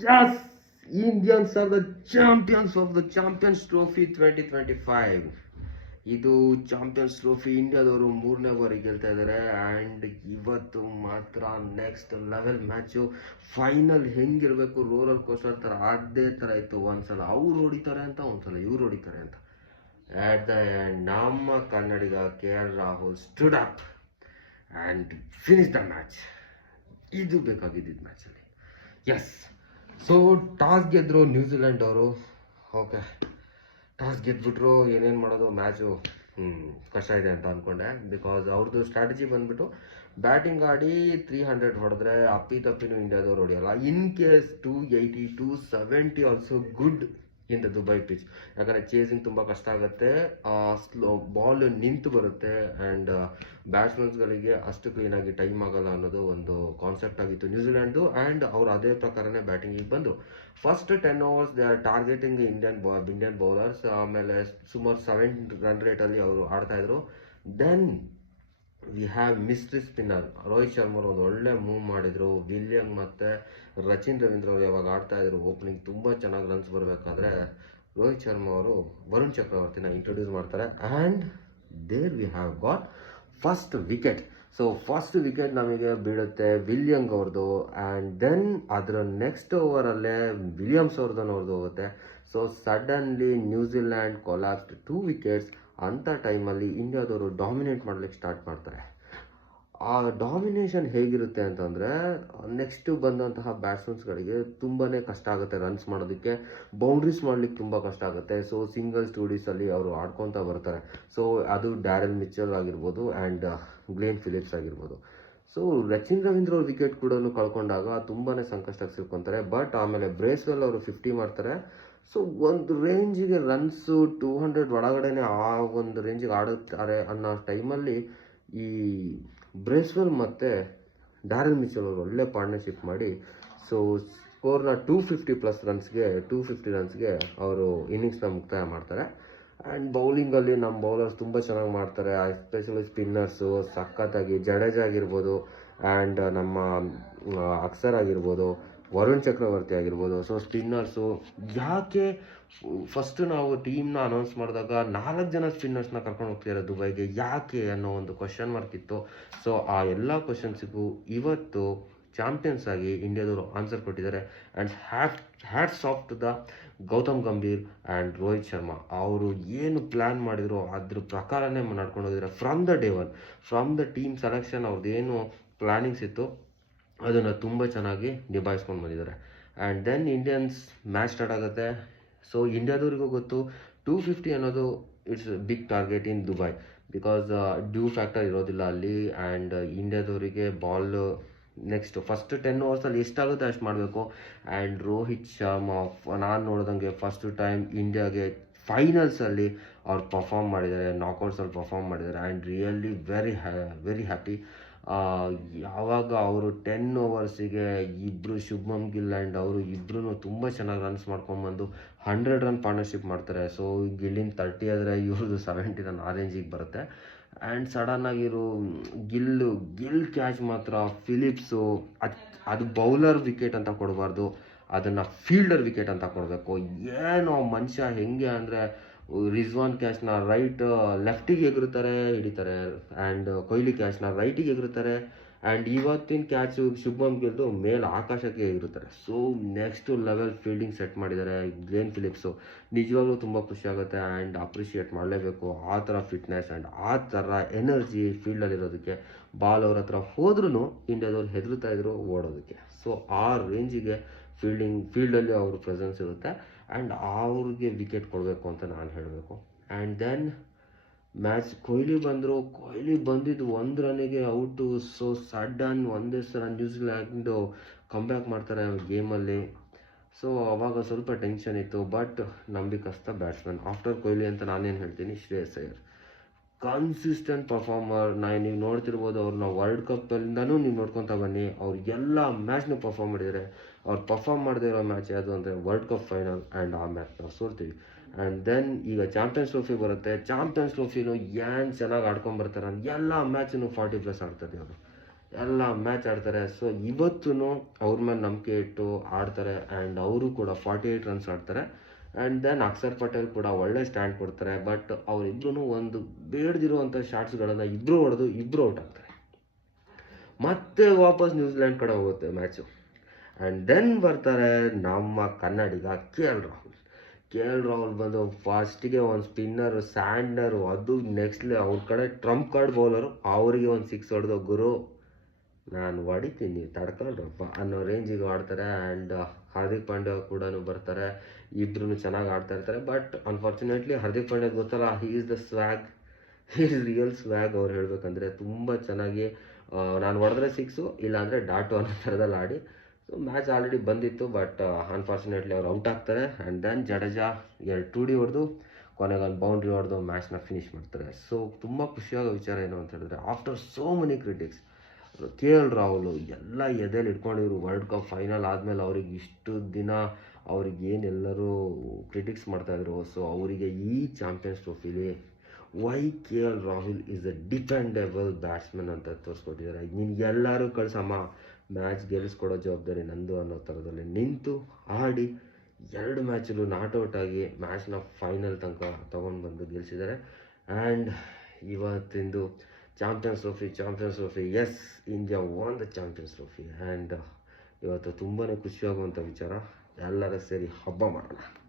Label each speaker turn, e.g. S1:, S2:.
S1: Yes, Indians are the champions of the Champions Trophy 2025. ಇದು champions trophy ಇಂಡಿಯಾದವರು ಮೂರನೇ ಬಾರಿ ಗೆಲ್ತಾ ಇದ್ದಾರೆ ಆ್ಯಂಡ್ ಇವತ್ತು ಮಾತ್ರ ನೆಕ್ಸ್ಟ್ ಲೆವೆಲ್ ಮ್ಯಾಚು ಫೈನಲ್ ಹೆಂಗಿರಬೇಕು ರೋಲರ್ ಕೋಸ್ಟರ್ ಥರ ಅದೇ ಥರ ಇತ್ತು ಒಂದ್ಸಲ. ಅವ್ರು ಹೊಡಿತಾರೆ ಅಂತ ಒಂದ್ಸಲ ಇವ್ರು ಹೊಡಿತಾರೆ ಅಂತ. ಆ್ಯಟ್ ದ ನಮ್ಮ ಕನ್ನಡಿಗ K L Rahul stood up and finish the match ಇದು ಬೇಕಾಗಿದ್ದಿದ್ದು ಮ್ಯಾಚಲ್ಲಿ ಎಸ್ ಸೊ ಟಾಸ್ ಗೆದ್ರು ನ್ಯೂಜಿಲೆಂಡ್ ಅವರು. ಓಕೆ ಟಾಸ್ ಗೆದ್ಬಿಟ್ರು, ಏನೇನು ಮಾಡೋದು ಮ್ಯಾಚು ಕಷ್ಟ ಇದೆ ಅಂತ ಅಂದ್ಕೊಂಡೆ ಬಿಕಾಸ್ ಅವ್ರದ್ದು ಸ್ಟ್ರಾಟಜಿ ಬಂದ್ಬಿಟ್ಟು ಬ್ಯಾಟಿಂಗ್ ಆಡಿ ತ್ರೀ ಹಂಡ್ರೆಡ್ ಹೊಡೆದ್ರೆ ಅಪ್ಪಿ ತಪ್ಪಿನೂ ಇಂಡಿಯಾದವ್ರು ಹೊಡೆಯಲ್ಲ. In case two eighty two seventy also good in the Dubai pitch ಯಾಕಂದರೆ ಚೇಸಿಂಗ್ ತುಂಬ ಕಷ್ಟ ಆಗುತ್ತೆ. ಸ್ಲೋ ಬಾಲ್ ನಿಂತು ಬರುತ್ತೆ ಆ್ಯಂಡ್ ಬ್ಯಾಟ್ಸ್ಮನ್ಸ್ಗಳಿಗೆ ಅಷ್ಟು ಕ್ಲೀನಾಗಿ ಟೈಮ್ ಆಗಲ್ಲ ಅನ್ನೋದು ಒಂದು ಕಾನ್ಸೆಪ್ಟ್ ಆಗಿತ್ತು ನ್ಯೂಜಿಲ್ಯಾಂಡ್ದು ಆ್ಯಂಡ್ ಅವ್ರು ಅದೇ ಪ್ರಕಾರನೇ ಬ್ಯಾಟಿಂಗಿಗೆ ಬಂದರು. First ten overs they are targeting Indian ಬಾ ಇಂಡಿಯನ್ ಬೌಲರ್ಸ್ ಆಮೇಲೆ ಸುಮಾರು ಸೆವೆನ್ ರನ್ ರೇಟಲ್ಲಿ ಅವರು ಆಡ್ತಾಯಿದ್ರು then we have mystery spinner Rohit Sharma ಒಂದು ಒಳ್ಳೆ ಮೂವ್ ಮಾಡಿದರು. ವಿಲಿಯಂ ಮತ್ತು ರಚಿನ್ ರವೀಂದ್ರ ಅವರು ಯಾವಾಗ ಆಡ್ತಾ ಇದ್ರು ಓಪನಿಂಗ್ ತುಂಬ ಚೆನ್ನಾಗಿ ರನ್ಸ್ ಬರಬೇಕಾದ್ರೆ ರೋಹಿತ್ ಶರ್ಮಾ ಅವರು ವರುಣ್ ಚಕ್ರವರ್ತಿನ ಇಂಟ್ರೊಡ್ಯೂಸ್ ಮಾಡ್ತಾರೆ. And there we have got first wicket so first wicket ನಮಗೆ ಬೀಳುತ್ತೆ ವಿಲಿಯಂಗ್ ಅವ್ರದ್ದು ಆ್ಯಂಡ್ ದೆನ್ ಅದರ ನೆಕ್ಸ್ಟ್ ಓವರಲ್ಲೇ ವಿಲಿಯಮ್ಸ್ ಅವ್ರದ್ದು ಅವ್ರದ್ದು ಹೋಗುತ್ತೆ. So suddenly New Zealand collapsed two wickets ಅಂಥ ಟೈಮಲ್ಲಿ ಇಂಡಿಯಾದವರು ಡಾಮಿನೇಟ್ ಮಾಡ್ಲಿಕ್ಕೆ ಸ್ಟಾರ್ಟ್ ಮಾಡ್ತಾರೆ. ಆ ಡಾಮಿನೇಷನ್ ಹೇಗಿರುತ್ತೆ ಅಂತಂದರೆ ನೆಕ್ಸ್ಟು ಬಂದಂತಹ ಬ್ಯಾಟ್ಸ್ಮನ್ಸ್ಗಳಿಗೆ ತುಂಬಾ ಕಷ್ಟ ಆಗುತ್ತೆ ರನ್ಸ್ ಮಾಡೋದಕ್ಕೆ. ಬೌಂಡ್ರೀಸ್ ಮಾಡ್ಲಿಕ್ಕೆ ತುಂಬ ಕಷ್ಟ ಆಗುತ್ತೆ. ಸೊ ಸಿಂಗಲ್ ಸ್ಟೂಡೀಸಲ್ಲಿ ಅವರು ಆಡ್ಕೊತಾ ಬರ್ತಾರೆ. ಸೊ ಅದು ಡ್ಯಾರಲ್ ಮಿಚ್ಚಲ್ ಆಗಿರ್ಬೋದು ಆ್ಯಂಡ್ ಗ್ಲೇನ್ ಫಿಲಿಪ್ಸ್ ಆಗಿರ್ಬೋದು. ಸೊ ರಚಿನ್ ರವೀಂದ್ರ ಅವ್ರ ವಿಕೆಟ್ ಕೂಡ ಕಳ್ಕೊಂಡಾಗ ತುಂಬಾ ಸಂಕಷ್ಟಕ್ಕೆ ಸಿಕ್ಕೊಂತಾರೆ. ಬಟ್ ಆಮೇಲೆ ಬ್ರೇಸ್ವೆಲ್ ಅವರು ಫಿಫ್ಟಿ ಮಾಡ್ತಾರೆ. ಸೊ ಒಂದು ರೇಂಜಿಗೆ ರನ್ಸು ಟೂ ಹಂಡ್ರೆಡ್ ಒಳಗಡೆನೆ ಆ ಒಂದು ರೇಂಜಿಗೆ ಆಡುತ್ತಾರೆ ಅನ್ನೋ ಟೈಮಲ್ಲಿ ಈ ಬ್ರೇಸ್ವೆಲ್ ಮತ್ತು ಡ್ಯಾರಲ್ ಮಿಚಲ್ ಅವರು ಒಳ್ಳೆ ಪಾರ್ಟ್ನರ್ಶಿಪ್ ಮಾಡಿ ಸೊ ಸ್ಕೋರ್ನ ಟೂ ಫಿಫ್ಟಿ ಪ್ಲಸ್ ರನ್ಸ್ಗೆ ಟೂ ಫಿಫ್ಟಿ ರನ್ಸ್ಗೆ ಅವರು ಇನ್ನಿಂಗ್ಸ್ನ ಮುಕ್ತಾಯ ಮಾಡ್ತಾರೆ. ಆ್ಯಂಡ್ ಬೌಲಿಂಗಲ್ಲಿ ನಮ್ಮ ಬೌಲರ್ಸ್ ತುಂಬ ಚೆನ್ನಾಗಿ ಮಾಡ್ತಾರೆ ಎಸ್ಪೆಷಲಿ ಸ್ಪಿನ್ನರ್ಸು ಸಖತ್ತಾಗಿ ಜಡೇಜ್ ಆಗಿರ್ಬೋದು ಆ್ಯಂಡ್ ನಮ್ಮ ಅಕ್ಸರ್ ಆಗಿರ್ಬೋದು ವರುಣ್ ಚಕ್ರವರ್ತಿ ಆಗಿರ್ಬೋದು ಸೊ ಸ್ಪಿನ್ನರ್ಸು ಯಾಕೆ ಫಸ್ಟ್ ನಾವು ಟೀಮ್ನ ಅನೌನ್ಸ್ ಮಾಡಿದಾಗ ನಾಲ್ಕು ಜನ ಸ್ಪಿನ್ನರ್ಸ್ನ ಕರ್ಕೊಂಡು ಹೋಗ್ತಿದ್ದಾರೆ ದುಬೈಗೆ ಯಾಕೆ ಅನ್ನೋ ಒಂದು ಕ್ವಶನ್ ಮಾರ್ಕ್ ಇತ್ತು. ಸೊ ಆ ಎಲ್ಲ ಕ್ವಶನ್ಸಿಗೂ ಇವತ್ತು ಚಾಂಪಿಯನ್ಸ್ ಆಗಿ ಇಂಡಿಯಾದವರು ಆನ್ಸರ್ ಕೊಟ್ಟಿದ್ದಾರೆ. And hat hats off to the Gautam Gambhir and Rohit Sharma ಅವರು ಏನು ಪ್ಲ್ಯಾನ್ ಮಾಡಿದ್ರು ಅದ್ರ ಪ್ರಕಾರನೇ ನಡ್ಕೊಂಡು ಹೋಗಿದ್ದಾರೆ. From the day one from the team selection ಅವ್ರದ್ದು ಏನು ಪ್ಲ್ಯಾನಿಂಗ್ಸ್ ಇತ್ತು? ಅದನ್ನು ತುಂಬ ಚೆನ್ನಾಗಿ ನಿಭಾಯಿಸ್ಕೊಂಡು ಬಂದಿದ್ದಾರೆ. And then Indians match start ಆಗುತ್ತೆ. ಸೊ ಇಂಡಿಯಾದವ್ರಿಗೂ ಗೊತ್ತು ಟೂ ಫಿಫ್ಟಿ ಅನ್ನೋದು it's big target in Dubai because dew factor ಇರೋದಿಲ್ಲ ಅಲ್ಲಿ. ಆ್ಯಂಡ್ ಇಂಡಿಯಾದವರಿಗೆ ಬಾಲ್ ನೆಕ್ಸ್ಟ್ ಫಸ್ಟ್ ಟೆನ್ ಓವರ್ಸಲ್ಲಿ ಎಷ್ಟಾಗುತ್ತೆ ಅಷ್ಟು ಮಾಡಬೇಕು. ಆ್ಯಂಡ್ ರೋಹಿತ್ ಶರ್ಮಾ ನಾನು ನೋಡಿದಂಗೆ ಫಸ್ಟ್ ಟೈಮ್ ಇಂಡಿಯಾಗೆ ಫೈನಲ್ಸಲ್ಲಿ ಅವ್ರು ಪರ್ಫಾರ್ಮ್ ಮಾಡಿದ್ದಾರೆ ನಾಕೌಟ್ಸಲ್ಲಿ ಪರ್ಫಾರ್ಮ್ ಮಾಡಿದ್ದಾರೆ. And really very ಹ್ಯಾ very happy ಯಾವಾಗ ಅವರು ಟೆನ್ ಓವರ್ಸಿಗೆ ಇಬ್ಬರು ಶುಭಮ್ ಗಿಲ್ ಆ್ಯಂಡ್ ಅವರು ಇಬ್ಬರೂ ತುಂಬ ಚೆನ್ನಾಗಿ ರನ್ಸ್ ಮಾಡ್ಕೊಂಬಂದು ಹಂಡ್ರೆಡ್ ರನ್ ಪಾರ್ಟ್ನರ್ಶಿಪ್ ಮಾಡ್ತಾರೆ. ಸೊ ಗಿಲ್ಲಿನ ತರ್ಟಿ ಆದರೆ ಇವ್ರದ್ದು ಸೆವೆಂಟಿ ರನ್ ಆ ಬರುತ್ತೆ. ಆ್ಯಂಡ್ ಸಡನ್ನಾಗಿರೋ ಗಿಲ್ಲು, ಗಿಲ್ ಕ್ಯಾಚ್ ಮಾತ್ರ ಫಿಲಿಪ್ಸು ಅದು ಅದು ಬೌಲರ್ ವಿಕೆಟ್ ಅಂತ ಕೊಡಬಾರ್ದು. ಅದನ್ನು ಫೀಲ್ಡರ್ ವಿಕೆಟ್ ಅಂತ ಕೊಡಬೇಕು. ಏನೋ ಮನುಷ್ಯ ಹೆಂಗೆ ಅಂದರೆ ರಿಜ್ವಾನ್ ಕ್ಯಾಶ್ನ ರೈಟ್ ಲೆಫ್ಟಿಗೆ ಎಗರುತ್ತಾರೆ, ಹಿಡಿತಾರೆ. ಆ್ಯಂಡ್ ಕೊಹ್ಲಿ ಕ್ಯಾಶ್ನ ರೈಟಿಗೆ ಎಗರುತ್ತಾರೆ. ಆ್ಯಂಡ್ ಇವತ್ತಿನ ಕ್ಯಾಚು ಶುಭಮ್ ಗೆದ್ದು ಮೇಲೆ ಆಕಾಶಕ್ಕೆ ಇರುತ್ತಾರೆ so next level fielding set ಮಾಡಿದ್ದಾರೆ ಗ್ಲೇನ್ ಫಿಲಿಪ್ಸು ನಿಜವಾಗ್ಲೂ ತುಂಬ ಖುಷಿ ಆಗುತ್ತೆ ಆ್ಯಂಡ್ ಅಪ್ರಿಷಿಯೇಟ್ ಮಾಡಲೇಬೇಕು. ಆ ಥರ ಫಿಟ್ನೆಸ್ ಆ್ಯಂಡ್ ಆ ಥರ ಎನರ್ಜಿ ಫೀಲ್ಡಲ್ಲಿರೋದಕ್ಕೆ ಬಾಲ್ ಅವ್ರ ಹತ್ರ ಹೋದ್ರೂ ಇಂಡಿಯಾದವ್ರು ಹೆದರ್ತಾ ಇದ್ರು ಓಡೋದಕ್ಕೆ. ಸೊ ಆ ರೇಂಜಿಗೆ ಫೀಲ್ಡಿಂಗ್ ಫೀಲ್ಡಲ್ಲಿ ಅವ್ರ ಪ್ರೆಸೆನ್ಸ್ ಇರುತ್ತೆ. ಆ್ಯಂಡ್ ಅವ್ರಿಗೆ ವಿಕೆಟ್ ಕೊಡಬೇಕು ಅಂತ ನಾನು ಹೇಳಬೇಕು. ಆ್ಯಂಡ್ ದೆನ್ ಮ್ಯಾಚ್ ಕೊಹ್ಲಿ ಬಂದರು, ಕೊಹ್ಲಿ ಬಂದಿದ್ದು ಒಂದು ರನ್ನಿಗೆ ಔಟು ಸೊ ಸಡನ್ ಒಂದೇ ಸಲ ಕಮ್ ಕಂಬ್ಯಾಕ್ ಮಾಡ್ತಾರೆ ಗೇಮಲ್ಲಿ ಸೊ ಅವಾಗ ಸ್ವಲ್ಪ ಟೆನ್ಷನ್ ಇತ್ತು ಬಟ್ ನಂಬಿಕಸ್ತ ಬ್ಯಾಟ್ಸ್ಮನ್ ಆಫ್ಟರ್ ಕೊಹ್ಲಿ ಅಂತ ನಾನೇನು ಹೇಳ್ತೀನಿ, ಶ್ರೇಯಸ್ ಅಯ್ಯರ್. ಕನ್ಸಿಸ್ಟೆಂಟ್ ಪರ್ಫಾರ್ಮರ್ ನಾ ನೀವು ನೋಡ್ತಿರ್ಬೋದು ಅವ್ರನ್ನ ವರ್ಲ್ಡ್ ಕಪ್ಪಲ್ಲಿಂದನೂ ನೀವು ನೋಡ್ಕೊತಾ ಬನ್ನಿ. ಅವ್ರು ಎಲ್ಲ ಮ್ಯಾಚ್ನೂ ಪರ್ಫಾರ್ಮ್ ಮಾಡಿದ್ದಾರೆ ಅವ್ರು ಪರ್ಫಾರ್ಮ್ ಮಾಡದೇ ಇರೋ ಮ್ಯಾಚ್ ಯಾವುದು ಅಂದರೆ ವರ್ಲ್ಡ್ ಕಪ್ ಫೈನಲ್ ಆ್ಯಂಡ್ ಆ ಮ್ಯಾಚ್ ನಾವು ಸೋಲ್ತೀವಿ ಆ್ಯಂಡ್ ದೆನ್ ಈಗ ಚಾಂಪಿಯನ್ಸ್ ಟ್ರೋಫಿ ಬರುತ್ತೆ. ಚಾಂಪಿಯನ್ಸ್ ಟ್ರೋಫಿನೂ ಏನು ಚೆನ್ನಾಗಿ ಆಡ್ಕೊಂಬರ್ತಾರೆ ಎಲ್ಲ ಮ್ಯಾಚನ್ನು ಫಾರ್ಟಿ ಪ್ಲಸ್ ಆಡ್ತಾರೆ ಅವರು ಎಲ್ಲ ಮ್ಯಾಚ್ ಆಡ್ತಾರೆ. ಸೊ ಇವತ್ತೂ ಅವ್ರ ಮೇಲೆ ನಂಬಿಕೆ ಇಟ್ಟು ಆಡ್ತಾರೆ. ಆ್ಯಂಡ್ ಅವರು ಕೂಡ ಫಾರ್ಟಿ ಏಯ್ಟ್ ರನ್ಸ್ ಆಡ್ತಾರೆ. ಆ್ಯಂಡ್ ದೆನ್ ಅಕ್ಷರ್ ಪಟೇಲ್ ಕೂಡ ಒಳ್ಳೆ ಸ್ಟ್ಯಾಂಡ್ ಕೊಡ್ತಾರೆ. ಬಟ್ ಅವರಿಬ್ರು ಒಂದು ಬೇಡದಿರುವಂಥ ಶಾಟ್ಸ್ಗಳನ್ನು ಇಬ್ಬರು ಹೊಡೆದು ಇಬ್ಬರು ಔಟ್ ಆಗ್ತಾರೆ. ಮತ್ತೆ ವಾಪಸ್ ನ್ಯೂಜಿಲೆಂಡ್ ಕಡೆ ಹೋಗುತ್ತೆ ಮ್ಯಾಚು ಆ್ಯಂಡ್ ದೆನ್ ಬರ್ತಾರೆ ನಮ್ಮ ಕನ್ನಡಿಗ K L Rahul. K L Rahul ಬಂದು ಫಸ್ಟಿಗೆ ಒಂದು ಸ್ಪಿನ್ನರು ಸ್ಯಾಂಡರು ಅದು ನೆಕ್ಸ್ಟ್ ಅವ್ರ ಕಡೆ ಟ್ರಂಪ್ ಕಾರ್ಡ್ ಬೌಲರು ಅವರಿಗೆ ಒಂದು ಸಿಕ್ಸ್ ಹೊಡೆದು, ಗುರು, ನಾನು ಹೊಡಿತೀನಿ, ತಡ್ಕೊಳ್ರಪ್ಪ ಅನ್ನೋ ರೇಂಜಿಗೆ ಆಡ್ತಾರೆ. ಆ್ಯಂಡ್ ಹಾರ್ದಿಕ್ ಪಾಂಡ್ಯ ಕೂಡ ಬರ್ತಾರೆ ಇಬ್ರು ಚೆನ್ನಾಗಿ ಆಡ್ತಾ ಇರ್ತಾರೆ. ಬಟ್ ಅನ್ಫಾರ್ಚುನೇಟ್ಲಿ ಹಾರ್ದಿಕ್ ಪಾಂಡ್ಯ ಗೊತ್ತಲ್ಲ he is the swag he is real swag ಅವ್ರು ಹೇಳ್ಬೇಕಂದ್ರೆ ತುಂಬ ಚೆನ್ನಾಗಿ ನಾನು ಹೊಡೆದ್ರೆ ಸಿಕ್ಸು ಇಲ್ಲಾಂದರೆ ಡಾಟು ಅನ್ನೋ ಥರದಲ್ಲಿ ಆಡಿ. ಸೊ ಮ್ಯಾಚ್ ಆಲ್ರೆಡಿ ಬಂದಿತ್ತು ಬಟ್ ಅನ್ಫಾರ್ಚುನೇಟ್ಲಿ ಅವ್ರು ಔಟ್ ಆಗ್ತಾರೆ. ಆ್ಯಂಡ್ ದೆನ್ ಜಡೇಜಾ ಎರಡು ಟು ಡಿ ಹೊಡೆದು ಕೊನೆಗೆ ಒಂದು ಬೌಂಡ್ರಿ ಹೊಡೆದು ಮ್ಯಾಚ್ನ ಫಿನಿಶ್ ಮಾಡ್ತಾರೆ. ಸೊ ತುಂಬ ಖುಷಿಯಾಗೋ ವಿಚಾರ ಏನು ಅಂತ ಹೇಳಿದ್ರೆ after so many critics L Rahul ಎಲ್ಲ ಎದೆಯಲ್ಲಿ ಇಟ್ಕೊಂಡಿದ್ರು ವರ್ಲ್ಡ್ ಕಪ್ ಫೈನಲ್ ಆದಮೇಲೆ ಅವ್ರಿಗೆ ಇಷ್ಟು ದಿನ ಅವ್ರಿಗೆ ಏನೆಲ್ಲರೂ ಕ್ರಿಟಿಕ್ಸ್ ಮಾಡ್ತಾಯಿದ್ರು ಸೊ ಅವರಿಗೆ ಈ champions ಟ್ರೋಫಿಲಿ why K L Rahul is a dependable batsman ಅಂತ ತೋರಿಸ್ಕೊಟ್ಟಿದ್ದಾರೆ ನಿನ್ಗೆ ಎಲ್ಲರೂ ಕಳ್ಸಮ್ಮ ಮ್ಯಾಚ್ ಗೆಲ್ಲಿಸ್ಕೊಡೋ ಜವಾಬ್ದಾರಿ ನಂದು ಅನ್ನೋ ಥರದಲ್ಲಿ ನಿಂತು ಆಡಿ ಎರಡು ಮ್ಯಾಚಲ್ಲೂ ನಾಟ್ ಔಟ್ ಆಗಿ ಮ್ಯಾಚ್ನ ಫೈನಲ್ ತನಕ ತೊಗೊಂಡು ಬಂದು ಗೆಲ್ಲಿಸಿದ್ದಾರೆ and ಇವತ್ತಿಂದು champions trophy champions trophy yes India won the champions trophy and ಇವತ್ತು ತುಂಬಾ ಖುಷಿಯಾಗುವಂಥ ವಿಚಾರ. ಎಲ್ಲರೂ ಸೇರಿ ಹಬ್ಬ ಮಾಡೋಣ.